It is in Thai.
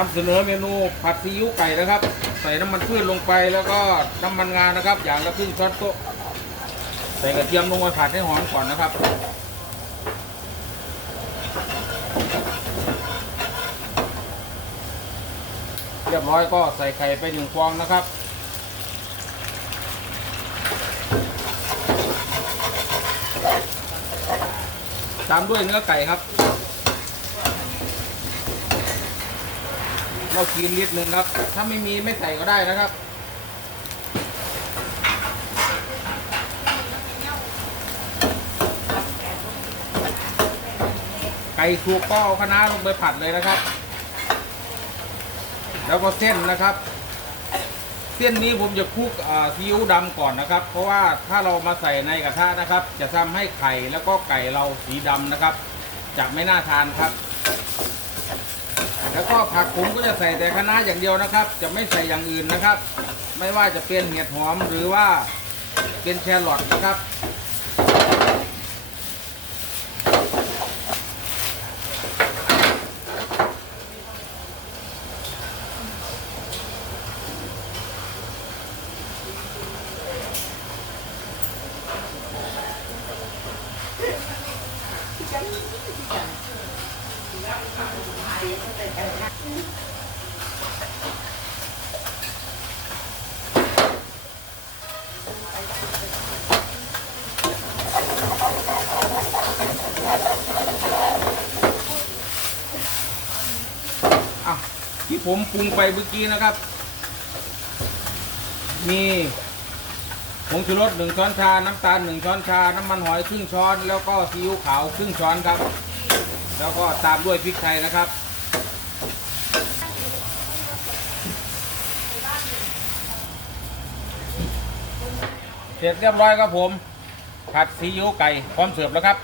นำเสนอเมนูผัดซีอิ๊วไก่นะครับ ใส่น้ำมันพืชลงไปแล้วก็น้ำมันงานะครับ อย่างละครึ่งช้อนโต๊ะใส่กระเทียมลงไปผัดให้หอมก่อนนะครับเรียบร้อยก็ใส่ไข่ไปหนึ่งฟองนะครับ ตามด้วยเนื้อไก่ครับ เรากินลิตรหนึ่งครับ ถ้าไม่มีไม่ใส่ก็ได้นะครับไก่สุกก็เอาคะน้าลงไปผัดเลยนะครับ แล้วก็เส้นนะครับ เส้นนี้ผมจะคลุกซีอิ๊วดำก่อนนะครับ เพราะว่าถ้าเรามาใส่ในกระทะนะครับ จะทำให้ไข่แล้วก็ไก่เราสีดำนะครับจะไม่น่าทานครับ แล้วก็ผักผมก็จะใส่แต่คะน้าอย่างเดียวนะครับ จะไม่ใส่อย่างอื่นนะครับ ไม่ว่าจะเป็นเห็ดหอมหรือว่าเป็นแครอทนะครับ อะที่ผมปรุงไปเมื่อกี้นะครับ มีผงชูรสหนึ่งช้อนชา น้ำตาลหนึ่งช้อนชา น้ำมันหอยครึ่งช้อน แล้วก็ซีอิ๊วขาวครึ่งช้อนครับ แล้วก็ตามด้วยพริกไทยนะครับ เสร็จเรียบร้อยครับผม ผัดซีอิ๊วไก่พร้อมเสิร์ฟแล้วครับ